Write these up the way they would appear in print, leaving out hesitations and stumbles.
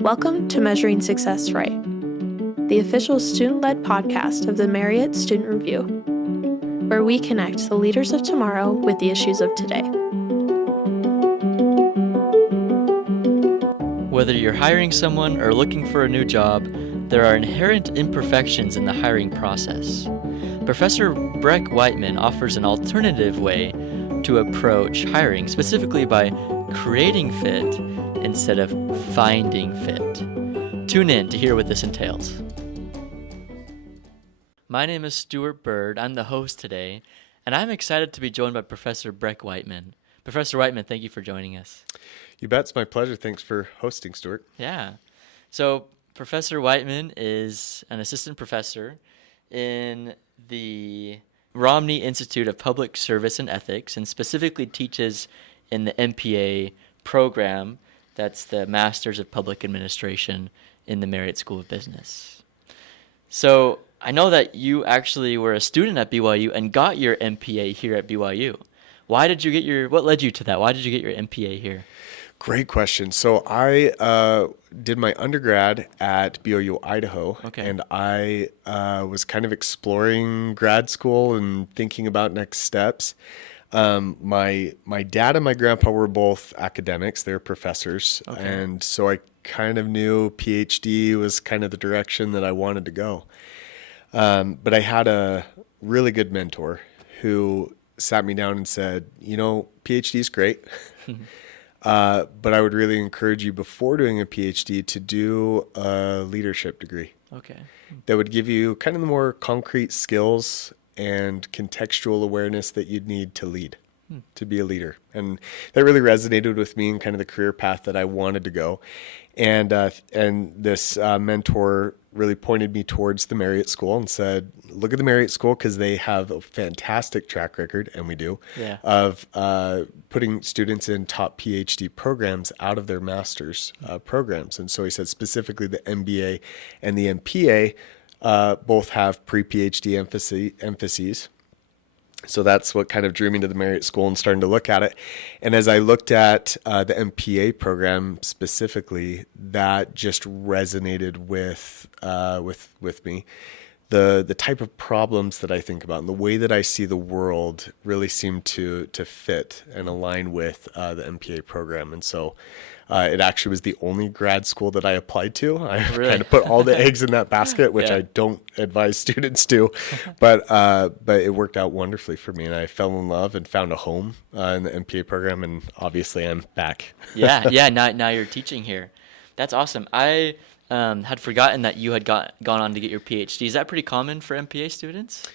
Welcome to Measuring Success Right, the official student-led podcast of the Marriott Student Review, where we connect the leaders of tomorrow with the issues of today. Whether you're hiring someone or looking for a new job, there are inherent imperfections in the hiring process. Professor Breck Wightman offers an alternative way to approach hiring, specifically by creating fit instead of finding fit. Tune in to hear what this entails. My name is Stuart Bird. I'm the host today, and I'm excited to be joined by Professor Breck Wightman. Professor Wightman, thank you for joining us. You bet. It's my pleasure. Thanks for hosting, Stuart. Yeah. So Professor Wightman is an assistant professor in the Romney Institute of Public Service and Ethics, and specifically teaches in the MPA program. That's the Masters of Public Administration in the Marriott School of Business. So I know that you actually were a student at BYU and got your MPA here at BYU. What led you to that? Why did you get your MPA here? Great question. So I did my undergrad at BYU, Idaho, and I was kind of exploring grad school and thinking about next steps. My dad and my grandpa were both academics. They're professors. Okay. And so I kind of knew PhD was kind of the direction that I wanted to go. But I had a really good mentor who sat me down and said, PhD is great. But I would really encourage you before doing a PhD to do a leadership degree. Okay. That would give you kind of the more concrete skills and contextual awareness that you'd need to lead, to be a leader. And that really resonated with me and kind of the career path that I wanted to go. And this mentor really pointed me towards the Marriott School and said, look at the Marriott School because they have a fantastic track record, and we do, of putting students in top PhD programs out of their master's programs. And so he said specifically the MBA and the MPA both have pre-PhD emphases. So that's what kind of drew me to the Marriott School and starting to look at it. And as I looked at the MPA program specifically, that just resonated with me. The type of problems that I think about and the way that I see the world really seemed to fit and align with the MPA program. And so it actually was the only grad school that I applied to. I kind of put all the eggs in that basket, which I don't advise students to, but it worked out wonderfully for me, and I fell in love and found a home in the MPA program, and obviously I'm back. Now you're teaching here. That's awesome. I had forgotten that you had gone on to get your PhD. Is that pretty common for MPA students?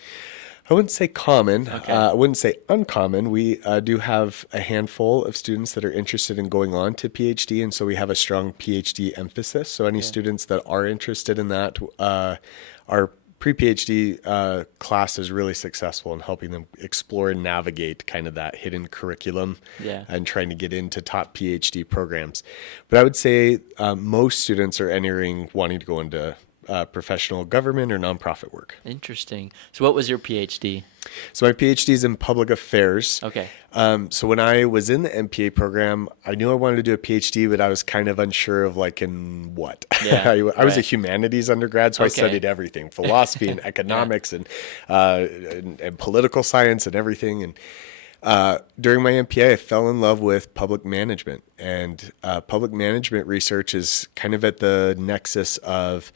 I wouldn't say common. I wouldn't say uncommon. We do have a handful of students that are interested in going on to PhD, and so we have a strong PhD emphasis. So any students that are interested in that, our pre-PhD class is really successful in helping them explore and navigate kind of that hidden curriculum and trying to get into top PhD programs. But I would say most students are wanting to go into professional government or nonprofit work. Interesting. So what was your PhD? So my PhD is in public affairs. Okay. So when I was in the MPA program, I knew I wanted to do a PhD, but I was kind of unsure of in what. Yeah, I was a humanities undergrad, so I studied everything, philosophy and economics and political science and everything. And during my MPA, I fell in love with public management. And public management research is kind of at the nexus of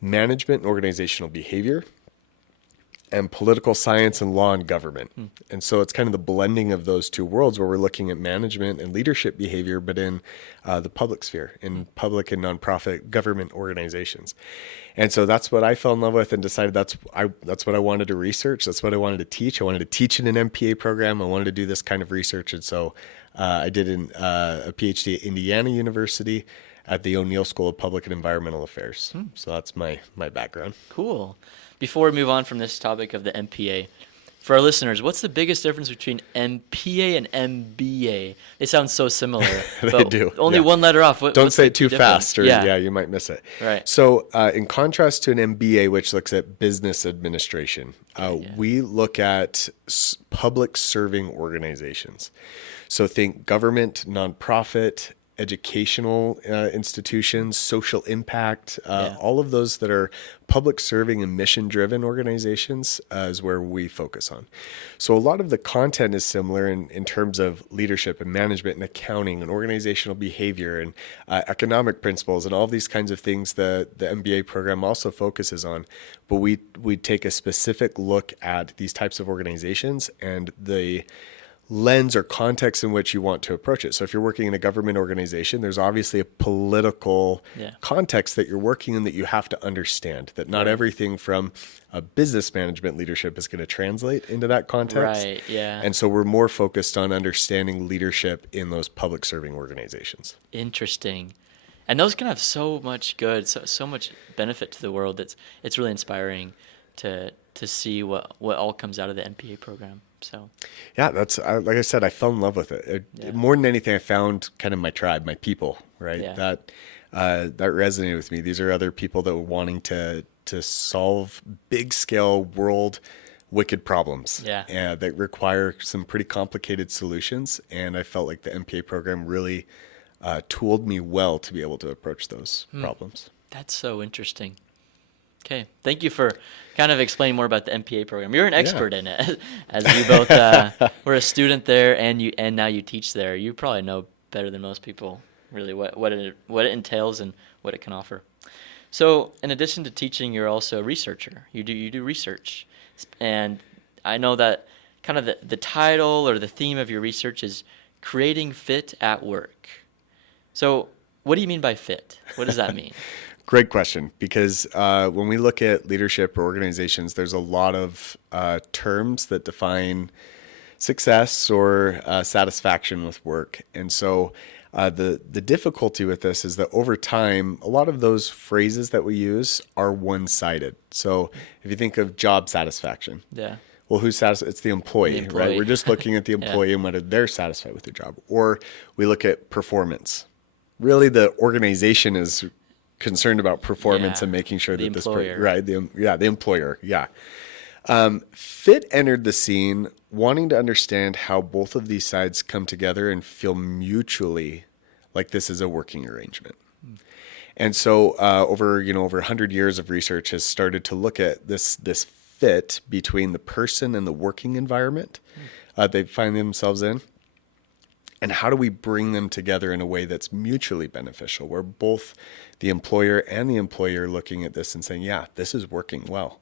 management and organizational behavior and political science and law and government. And so it's kind of the blending of those two worlds where we're looking at management and leadership behavior, but in the public sphere, in public and nonprofit government organizations. And so that's what I fell in love with and decided that's what I wanted to research. That's what I wanted to teach. I wanted to teach in an MPA program. I wanted to do this kind of research. And so I did a PhD at Indiana University at the O'Neill School of Public and Environmental Affairs. So that's my background. Cool. Before we move on from this topic of the MPA, for our listeners, what's the biggest difference between MPA and MBA? They sound so similar. They do. Only one letter off. Don't say it too fast or you might miss it. Right. So in contrast to an MBA, which looks at business administration, we look at public serving organizations. So think government, nonprofit, educational institutions, social impact, all of those that are public serving and mission driven organizations is where we focus on. So a lot of the content is similar in terms of leadership and management and accounting and organizational behavior and economic principles and all of these kinds of things that the MBA program also focuses on. But we take a specific look at these types of organizations and the lens or context in which you want to approach it. So if you're working in a government organization, there's obviously a political context that you're working in that you have to understand, that not everything from a business management leadership is going to translate into that context. Right, yeah. And so we're more focused on understanding leadership in those public serving organizations. Interesting. And those can have so much good, so much benefit to the world. It's really inspiring to see what all comes out of the MPA program. So yeah, that's like I said, I fell in love with it. More than anything, I found kind of my tribe, my people, right? Yeah. That resonated with me. These are other people that were wanting to solve big scale world wicked problems that require some pretty complicated solutions. And I felt like the MPA program really tooled me well to be able to approach those problems. That's so interesting. Okay, thank you for kind of explaining more about the MPA program. You're an expert in it, as you both were a student there, and now you teach there. You probably know better than most people, really, what it entails and what it can offer. So, in addition to teaching, you're also a researcher. You do research, and I know that kind of the title or the theme of your research is creating fit at work. So, what do you mean by fit? What does that mean? Great question, because when we look at leadership or organizations, there's a lot of terms that define success or satisfaction with work. And so the difficulty with this is that over time, a lot of those phrases that we use are one-sided. So if you think of job satisfaction, well, who's satisfied? It's the employee, right? We're just looking at the employee and whether they're satisfied with their job. Or we look at performance. Really, the organization is concerned about performance and making sure that the employer. Fit entered the scene wanting to understand how both of these sides come together and feel mutually like this is a working arrangement. And so over 100 years of research has started to look at this fit between the person and the working environment they find themselves in. And how do we bring them together in a way that's mutually beneficial, where both the employer and the employee are looking at this and saying, yeah, this is working well.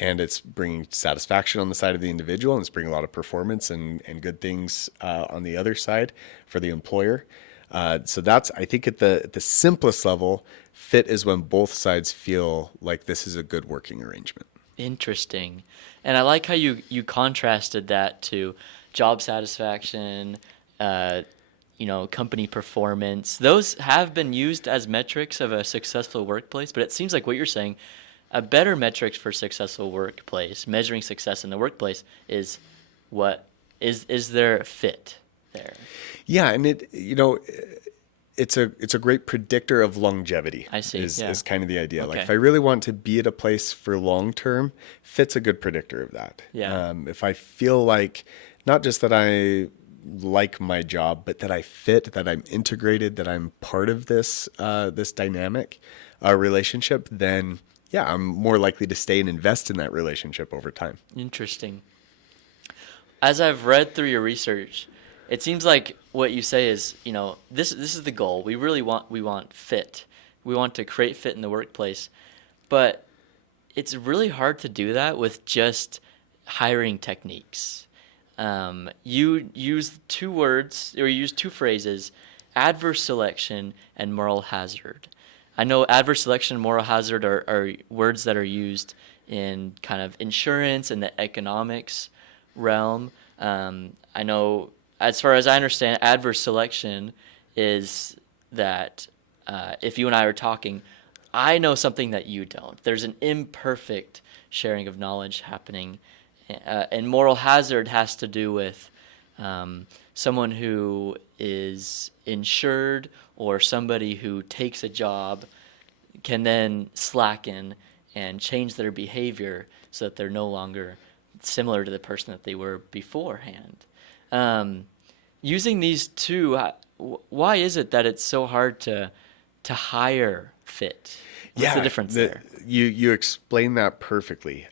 And it's bringing satisfaction on the side of the individual, and it's bringing a lot of performance and good things on the other side for the employer. So that's, I think at the simplest level, fit is when both sides feel like this is a good working arrangement. Interesting. And I like how you contrasted that to job satisfaction, company performance. Those have been used as metrics of a successful workplace, but it seems like what you're saying, a better metric for successful workplace, measuring success in the workplace, is what is there fit there? Yeah, and it's a great predictor of longevity. I see. Is kind of the idea. Okay. Like if I really want to be at a place for long term, fit's a good predictor of that. Yeah. If I feel like not just that I like my job, but that I fit, that I'm integrated, that I'm part of this dynamic relationship, then I'm more likely to stay and invest in that relationship over time. Interesting. As I've read through your research, it seems like what you say is, this is the goal. We want fit. We want to create fit in the workplace, but it's really hard to do that with just hiring techniques. You use two words, or you use two phrases, adverse selection and moral hazard. I know adverse selection and moral hazard are words that are used in kind of insurance and the economics realm. I know, as far as I understand, adverse selection is that if you and I are talking, I know something that you don't. There's an imperfect sharing of knowledge happening. And moral hazard has to do with someone who is insured or somebody who takes a job can then slacken and change their behavior so that they're no longer similar to the person that they were beforehand. Using these two, why is it that it's so hard to hire fit? What's the difference there? You explained that perfectly.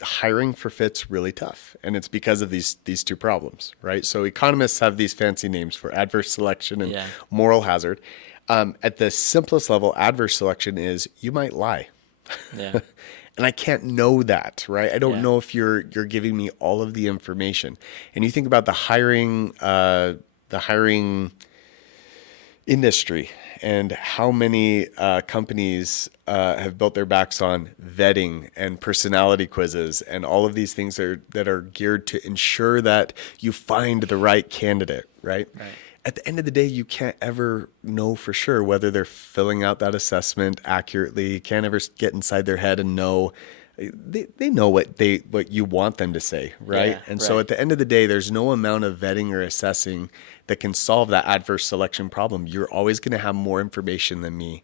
Hiring for fit's really tough, and it's because of these two problems, right? So economists have these fancy names for adverse selection and moral hazard. At the simplest level, adverse selection is you might lie. Yeah. And I can't know that, right? I don't know if you're giving me all of the information. And you think about the hiring industry and how many companies have built their backs on vetting and personality quizzes and all of these things that are geared to ensure that you find the right candidate, right? At the end of the day, you can't ever know for sure whether they're filling out that assessment accurately. You can't ever get inside their head and know. They know what you want them to say, right? So at the end of the day, there's no amount of vetting or assessing that can solve that adverse selection problem. You're always going to have more information than me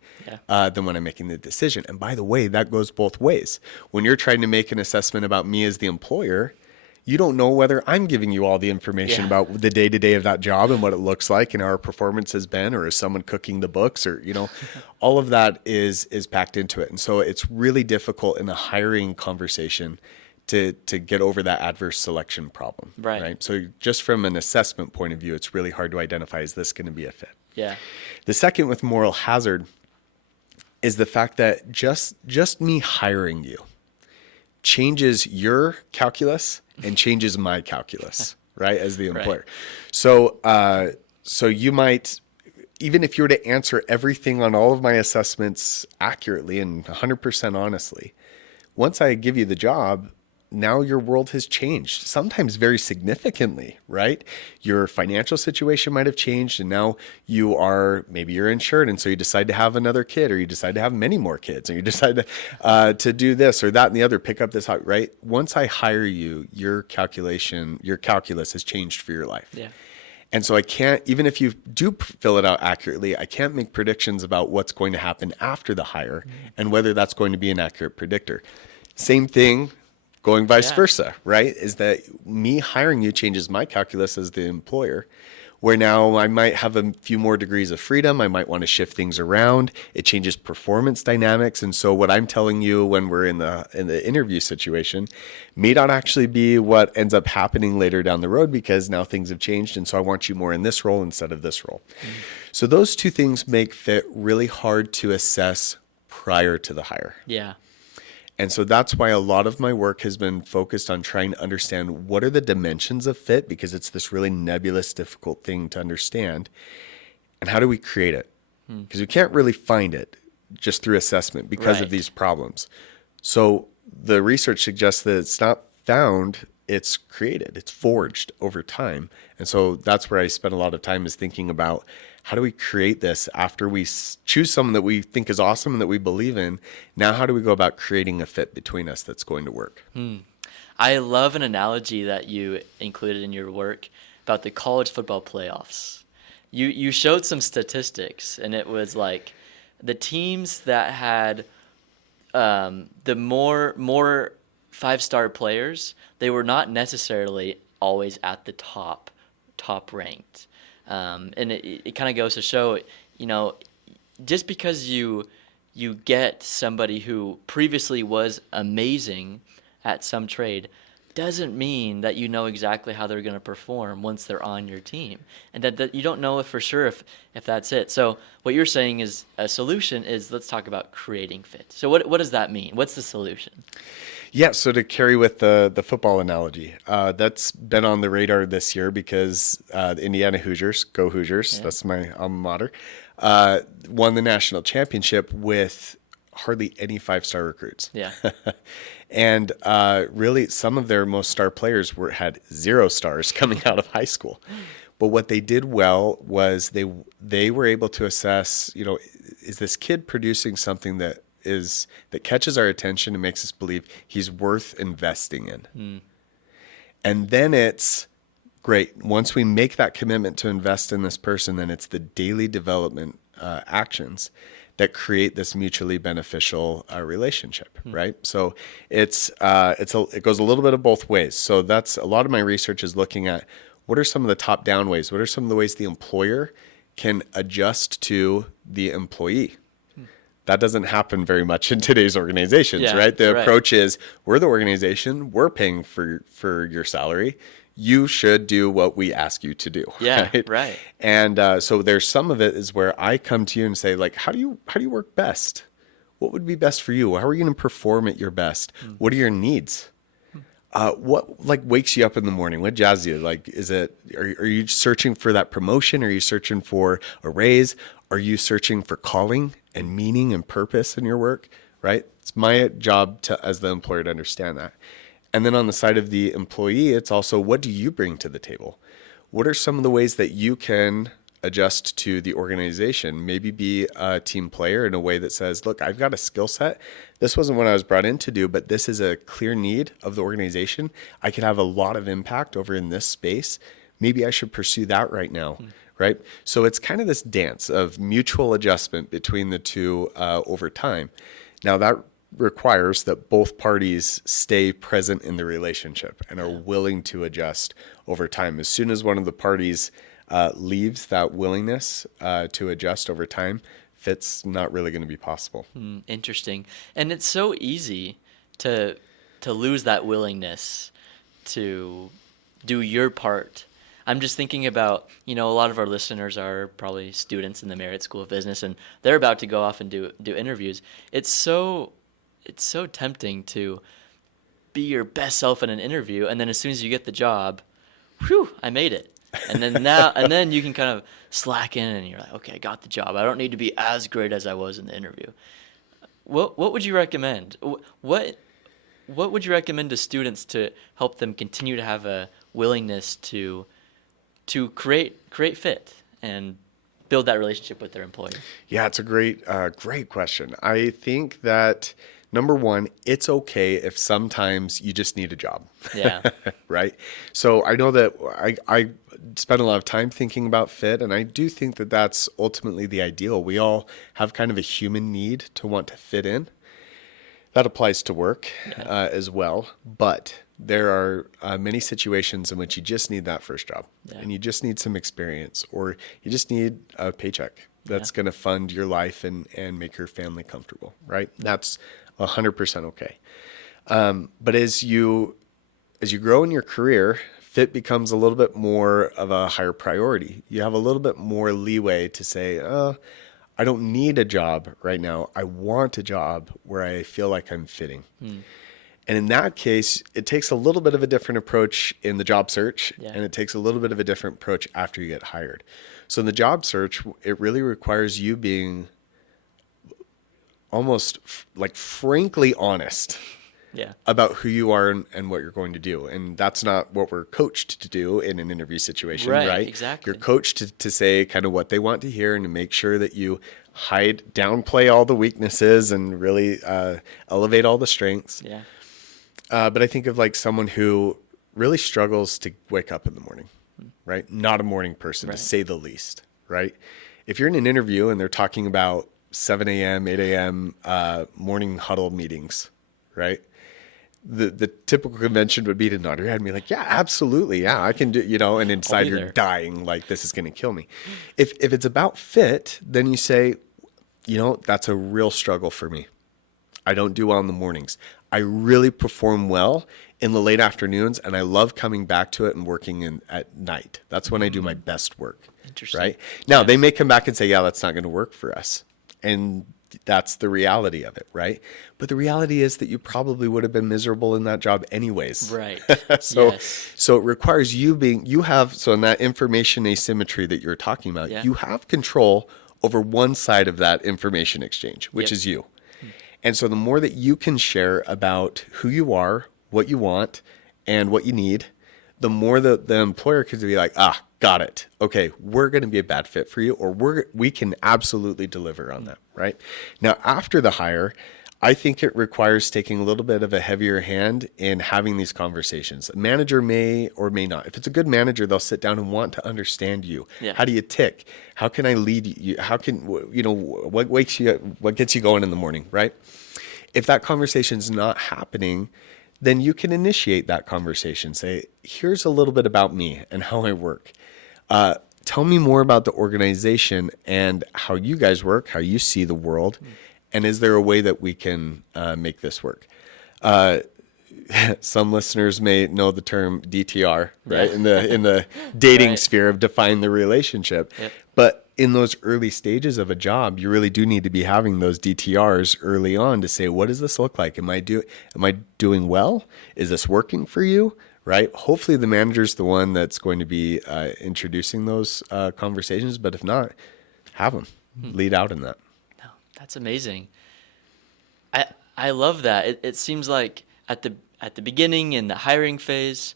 than when I'm making the decision. And by the way, that goes both ways. When you're trying to make an assessment about me as the employer, you don't know whether I'm giving you all the information about the day-to-day of that job and what it looks like and how our performance has been, or is someone cooking the books, or, all of that is packed into it. And so it's really difficult in the hiring conversation to get over that adverse selection problem. Right. So just from an assessment point of view, it's really hard to identify, is this going to be a fit? Yeah. The second with moral hazard is the fact that just me hiring you changes your calculus and changes my calculus, right, as the employer. So you might, even if you were to answer everything on all of my assessments accurately and 100% honestly, once I give you the job, now your world has changed, sometimes very significantly, right? Your financial situation might have changed, and now maybe you're insured, and so you decide to have another kid, or you decide to have many more kids, or you decide to do this or that and the other, pick up this, right? Once I hire you, your calculus has changed for your life. Yeah. And so I can't, even if you do fill it out accurately, I can't make predictions about what's going to happen after the hire and whether that's going to be an accurate predictor. Same thing going vice versa, right? Is that me hiring you changes my calculus as the employer, where now I might have a few more degrees of freedom. I might want to shift things around. It changes performance dynamics. And so what I'm telling you when we're in the interview situation may not actually be what ends up happening later down the road, because now things have changed. And so I want you more in this role instead of this role. So those two things make fit really hard to assess prior to the hire. Yeah. And so that's why a lot of my work has been focused on trying to understand what are the dimensions of fit, because it's this really nebulous, difficult thing to understand. And how do we create it? Because we can't really find it just through assessment because of these problems. So the research suggests that it's not found, it's created, it's forged over time. And so that's where I spend a lot of time, is thinking about, how do we create this after we choose someone that we think is awesome and that we believe in? Now, how do we go about creating a fit between us that's going to work? I love an analogy that you included in your work about the college football playoffs. You showed some statistics, and it was like the teams that had the more five-star players, they were not necessarily always at the top ranked. And it kind of goes to show, just because you get somebody who previously was amazing at some trade doesn't mean that you know exactly how they're going to perform once they're on your team, and that you don't know for sure if that's it. So what you're saying is a solution is, let's talk about creating fit. So what does that mean? What's the solution? Yeah, so to carry with the football analogy, that's been on the radar this year because the Indiana Hoosiers, go Hoosiers, that's my alma mater, won the national championship with hardly any five-star recruits. Yeah. And really, some of their most star players had 0 stars coming out of high school. But what they did well was they were able to assess, is this kid producing something that catches our attention and makes us believe he's worth investing in. And then it's great. Once we make that commitment to invest in this person, then it's the daily development actions that create this mutually beneficial relationship, right? So it goes a little bit of both ways. So that's a lot of my research is looking at what are some of the top-down ways? What are some of the ways the employer can adjust to the employee? That doesn't happen very much in today's organizations, right? The approach is, we're the organization, we're paying for your salary. You should do what we ask you to do. Yeah, right. And so there's some of it is where I come to you and say, like, how do you work best? What would be best for you? How are you going to perform at your best? What are your needs? What like wakes you up in the morning? What jazzes you? Like, are you searching for that promotion? Are you searching for a raise? Are you searching for calling and meaning and purpose in your work? Right? It's my job as the employer to understand that. And then on the side of the employee, it's also, what do you bring to the table? What are some of the ways that you can adjust to the organization? Maybe be a team player in a way that says, look, I've got a skill set. This wasn't what I was brought in to do, but this is a clear need of the organization. I could have a lot of impact over in this space. Maybe I should pursue that right now, right? So it's kind of this dance of mutual adjustment between the two over time. Now that requires that both parties stay present in the relationship and are willing to adjust over time. As soon as one of the parties leaves that willingness to adjust over time, fit's not really going to be possible. Interesting. And it's so easy to lose that willingness to do your part. I'm just thinking about, a lot of our listeners are probably students in the Marriott School of Business, and they're about to go off and do interviews. It's so tempting to be your best self in an interview, and then as soon as you get the job, whew, I made it. And then you can kind of slack in, and you're like, okay, I got the job. I don't need to be as great as I was in the interview. What would you recommend? What would you recommend to students to help them continue to have a willingness to create fit and build that relationship with their employer? Yeah, it's a great question. I think that number one, it's okay if sometimes you just need a job. Yeah. Right? So I know that I spend a lot of time thinking about fit, and I do think that that's ultimately the ideal. We all have kind of a human need to want to fit in. That applies to work as well, but there are many situations in which you just need that first job, and you just need some experience, or you just need a paycheck that's going to fund your life and make your family comfortable, right? That's 100% okay. But as you grow in your career, fit becomes a little bit more of a higher priority. You have a little bit more leeway to say, I don't need a job right now. I want a job where I feel like I'm fitting. And in that case, it takes a little bit of a different approach in the job search, and it takes a little bit of a different approach after you get hired. So in the job search, it really requires you being almost like frankly honest about who you are and what you're going to do. And that's not what we're coached to do in an interview situation, right? Exactly. You're coached to say kind of what they want to hear and to make sure that you downplay all the weaknesses and really elevate all the strengths. Yeah. But I think of like someone who really struggles to wake up in the morning, right? Not a morning person, to say the least, right? If you're in an interview and they're talking about 7 a.m., 8 a.m. Morning huddle meetings, right? The typical convention would be to nod your head and be like, yeah, absolutely. Yeah, I can do, and inside you're dying like this is going to kill me. If it's about fit, then you say, that's a real struggle for me. I don't do well in the mornings. I really perform well in the late afternoons, and I love coming back to it and working at night. That's when I do my best work. Interesting. Right? Now, they may come back and say, yeah, that's not going to work for us. And that's the reality of it, right? But the reality is that you probably would have been miserable in that job anyways. Right. So it requires so in that information asymmetry that you're talking about, you have control over one side of that information exchange, which is you. And so the more that you can share about who you are, what you want, and what you need, the more the employer could be like, got it. Okay, we're going to be a bad fit for you, or we can absolutely deliver on that, right? Now, after the hire, I think it requires taking a little bit of a heavier hand in having these conversations. A manager may or may not. If it's a good manager, they'll sit down and want to understand you. Yeah. How do you tick? How can I lead you? How can, what gets you going in the morning, right? If that conversation is not happening, then you can initiate that conversation. Say, here's a little bit about me and how I work. Tell me more about the organization and how you guys work, how you see the world, and is there a way that we can make this work? Some listeners may know the term DTR, right? In the dating sphere of define the relationship. Yep. But in those early stages of a job, you really do need to be having those DTRs early on to say, what does this look like? Am I doing well? Is this working for you? Right? Hopefully the manager's the one that's going to be introducing those conversations, but if not, have them lead out in that. No, that's amazing. I love that. It seems like at the beginning in the hiring phase,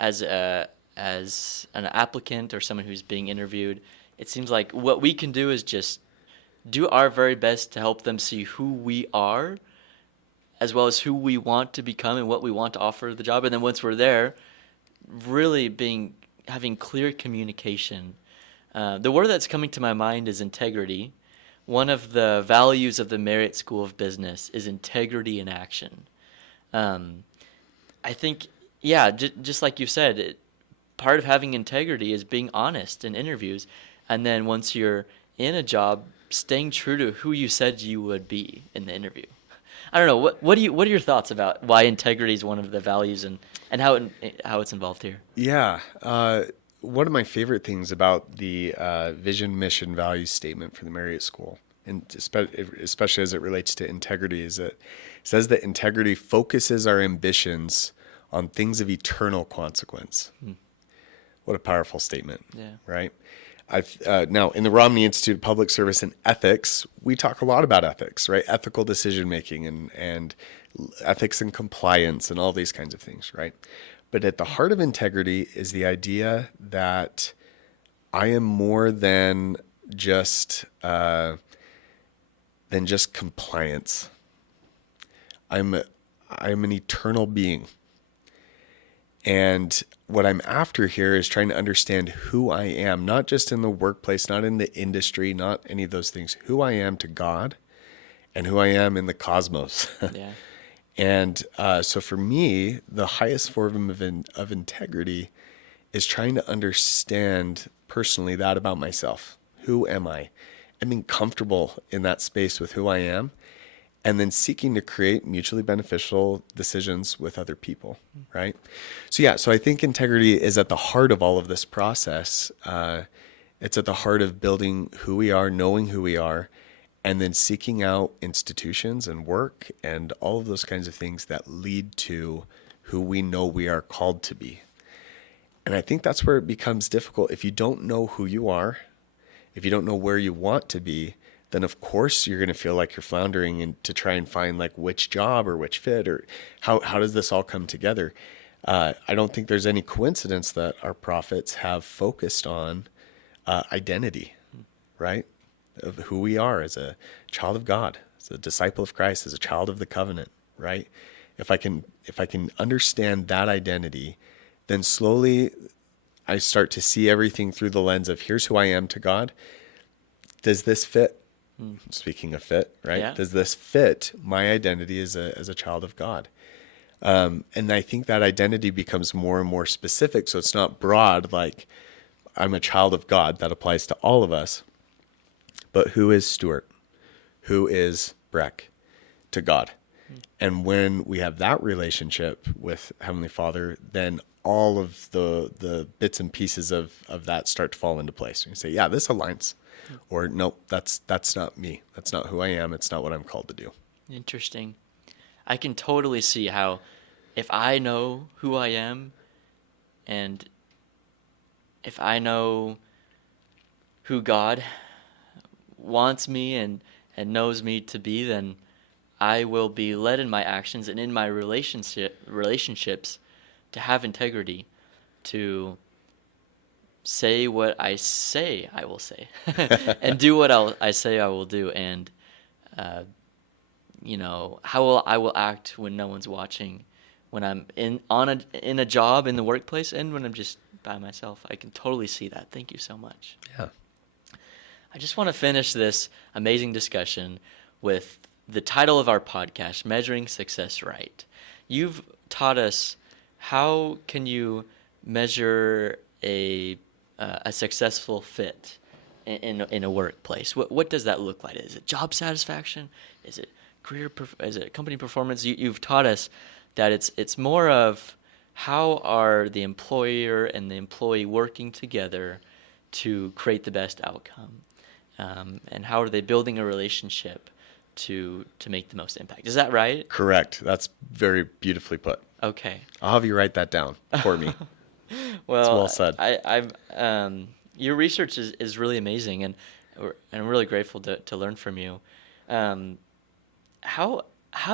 as an applicant or someone who's being interviewed, it seems like what we can do is just do our very best to help them see who we are, as well as who we want to become and what we want to offer the job. And then once we're there, really having clear communication. The word that's coming to my mind is integrity. One of the values of the Marriott School of Business is integrity in action. I think, just like you said, part of having integrity is being honest in interviews. And then once you're in a job, staying true to who you said you would be in the interview. I don't know. What are your thoughts about why integrity is one of the values and how it's involved here? Yeah. One of my favorite things about the vision, mission, values statement for the Marriott School, and especially as it relates to integrity, is that it says that integrity focuses our ambitions on things of eternal consequence. What a powerful statement, right? Now, in the Romney Institute of Public Service and Ethics, we talk a lot about ethics, right? Ethical decision making and ethics and compliance and all these kinds of things, right? But at the heart of integrity is the idea that I am more than just compliance. I'm an eternal being. And what I'm after here is trying to understand who I am, not just in the workplace, not in the industry, not any of those things, who I am to God and who I am in the cosmos. Yeah. And so for me, the highest form of integrity is trying to understand personally that about myself. Who am I? And being comfortable in that space with who I am, and then seeking to create mutually beneficial decisions with other people, right? So I think integrity is at the heart of all of this process. It's at the heart of building who we are, knowing who we are, and then seeking out institutions and work and all of those kinds of things that lead to who we know we are called to be. And I think that's where it becomes difficult. If you don't know who you are, if you don't know where you want to be, then of course you're going to feel like you're floundering and to try and find like which job or which fit or how does this all come together. I don't think there's any coincidence that our prophets have focused on identity, right? Of who we are as a child of God, as a disciple of Christ, as a child of the covenant, right? If I can understand that identity, then slowly I start to see everything through the lens of here's who I am to God. Does this fit? Speaking of fit, right? Yeah. Does this fit my identity as a child of God? And I think that identity becomes more and more specific. So it's not broad, like I'm a child of God. That applies to all of us. But who is Stuart? Who is Breck to God? And when we have that relationship with Heavenly Father, then all of the bits and pieces of that start to fall into place. You say, yeah, this aligns. Or nope, that's not me. That's not who I am. It's not what I'm called to do. Interesting. I can totally see how if I know who I am and if I know who God wants me and knows me to be, then I will be led in my actions and in my relationships to have integrity, to say what I say I will say, and do what I say I will do, and how I will act when no one's watching, when I'm in a job in the workplace, and when I'm just by myself. I can totally see that. Thank you so much. Yeah. I just want to finish this amazing discussion with the title of our podcast, Measuring Success Right. You've taught us how can you measure a successful fit in a workplace. What does that look like? Is it job satisfaction? Is it is it company performance? You've taught us that it's more of how are the employer and the employee working together to create the best outcome, and how are they building a relationship to make the most impact. Is that right? Correct. That's very beautifully put. Okay. I'll have you write that down for me. Well, it's well said. Your research is really amazing, and I'm really grateful to learn from you. How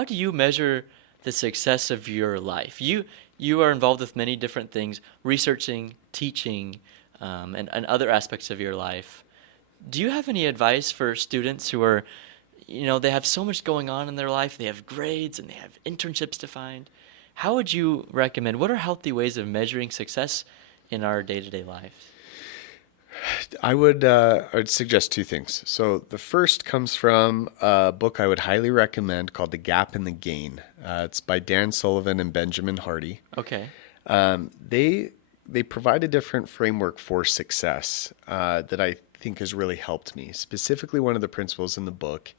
do you measure the success of your life? You are involved with many different things, researching, teaching, and other aspects of your life. Do you have any advice for students who are, they have so much going on in their life, they have grades and they have internships to find? How would you recommend, what are healthy ways of measuring success in our day-to-day lives? I would suggest two things. So the first comes from a book I would highly recommend called The Gap and the Gain. It's by Dan Sullivan and Benjamin Hardy. Okay. They provide a different framework for success that I think has really helped me. Specifically, one of the principles in the book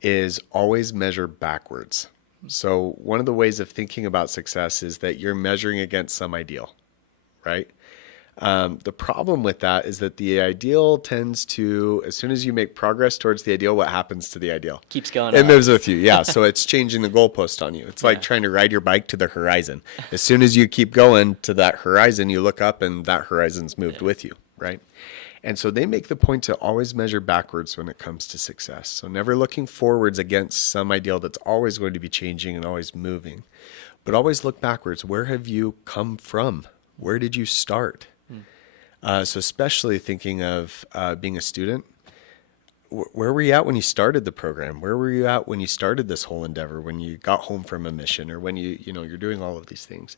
is always measure backwards. So one of the ways of thinking about success is that you're measuring against some ideal, right? The problem with that is that the ideal tends to, as soon as you make progress towards the ideal, what happens to the ideal? Keeps going It up. moves with you, yeah. So it's changing the goalpost on you. It's like trying to ride your bike to the horizon. As soon as you keep going to that horizon, you look up and that horizon's moved with you, right? And so they make the point to always measure backwards when it comes to success. So never looking forwards against some ideal that's always going to be changing and always moving, but always look backwards. Where have you come from? Where did you start? So especially thinking of being a student, where were you at when you started the program? Where were you at when you started this whole endeavor, when you got home from a mission, or when you're doing all of these things?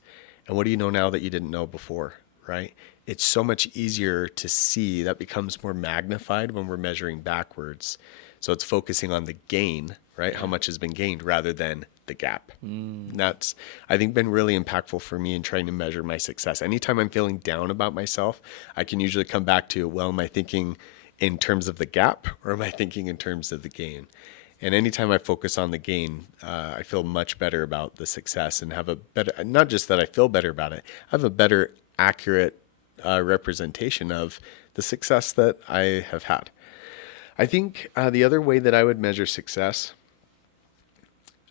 And what do you know now that you didn't know before, right? It's so much easier to see. That becomes more magnified when we're measuring backwards. So it's focusing on the gain, right? How much has been gained rather than the gap. That's, I think, been really impactful for me in trying to measure my success. Anytime I'm feeling down about myself, I can usually come back to, well, am I thinking in terms of the gap or am I thinking in terms of the gain? And anytime I focus on the gain, I feel much better about the success and have a better, not just that I feel better about it, I have a better accurate representation of the success that I have had. I think the other way that I would measure success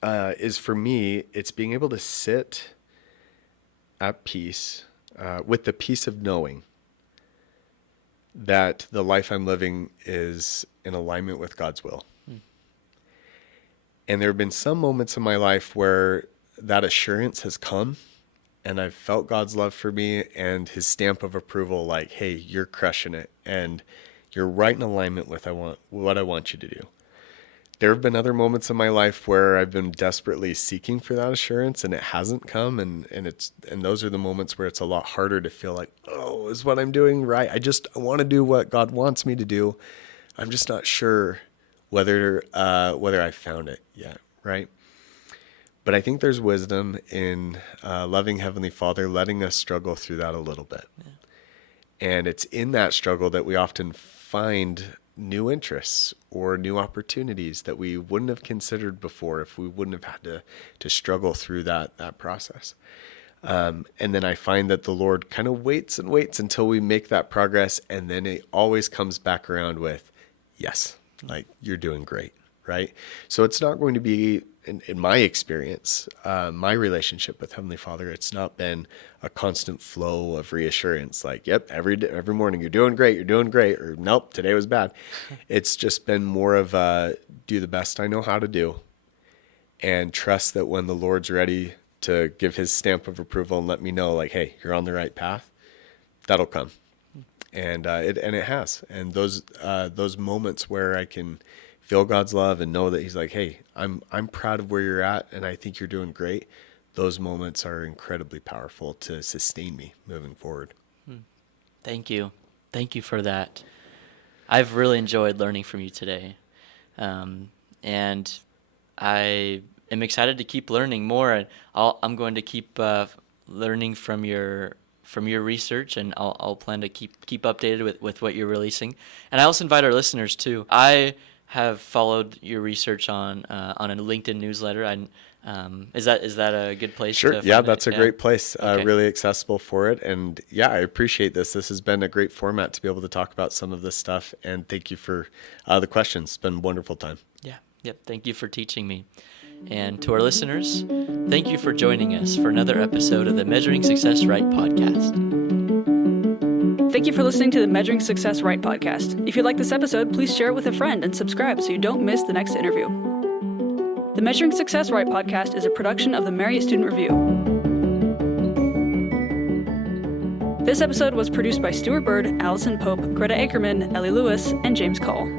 is, for me, it's being able to sit at peace with the peace of knowing that the life I'm living is in alignment with God's will. And there have been some moments in my life where that assurance has come and I've felt God's love for me and his stamp of approval, like, hey, you're crushing it and you're right in alignment with what I want you to do. There have been other moments in my life where I've been desperately seeking for that assurance and it hasn't come, and those are the moments where it's a lot harder to feel like, oh, is what I'm doing right? I want to do what God wants me to do. I'm just not sure whether I've found it yet, right? But I think there's wisdom in loving Heavenly Father, letting us struggle through that a little bit. Yeah. And it's in that struggle that we often find new interests or new opportunities that we wouldn't have considered before if we wouldn't have had to struggle through that process. And then I find that the Lord kind of waits and waits until we make that progress, and then it always comes back around with, yes, like, you're doing great, right? So it's not going to be, in my experience, my relationship with Heavenly Father, it's not been a constant flow of reassurance, like, yep, every morning, you're doing great, or nope, today was bad. It's just been more of a do the best I know how to do and trust that when the Lord's ready to give his stamp of approval and let me know, like, hey, you're on the right path, that'll come. And it has. And those moments where I can feel God's love and know that he's like, hey, I'm proud of where you're at and I think you're doing great. Those moments are incredibly powerful to sustain me moving forward. Thank you. Thank you for that. I've really enjoyed learning from you today. And I am excited to keep learning more, and I'm going to keep learning from your research, and I'll plan to keep updated with what you're releasing. And I also invite our listeners too. I have followed your research on a LinkedIn newsletter. Is that a good place? Sure. To Yeah, find that's it? a great place. Okay. Really accessible for it. And yeah, I appreciate this. This has been a great format to be able to talk about some of this stuff. And thank you for the questions. It's been a wonderful time. Yeah. Yep. Thank you for teaching me. And to our listeners, thank you for joining us for another episode of the Measuring Success Right podcast. Thank you for listening to the Measuring Success Right podcast. If you like this episode, please share it with a friend and subscribe so you don't miss the next interview. The Measuring Success Right podcast is a production of the Marriott Student Review. This episode was produced by Stuart Bird, Allison Pope, Greta Ackerman, Ellie Lewis, and James Call.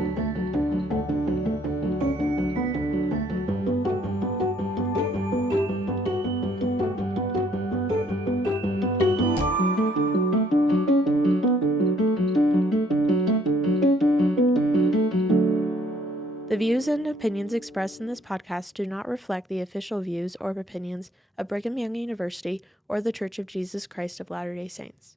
The views and opinions expressed in this podcast do not reflect the official views or opinions of Brigham Young University or the Church of Jesus Christ of Latter-day Saints.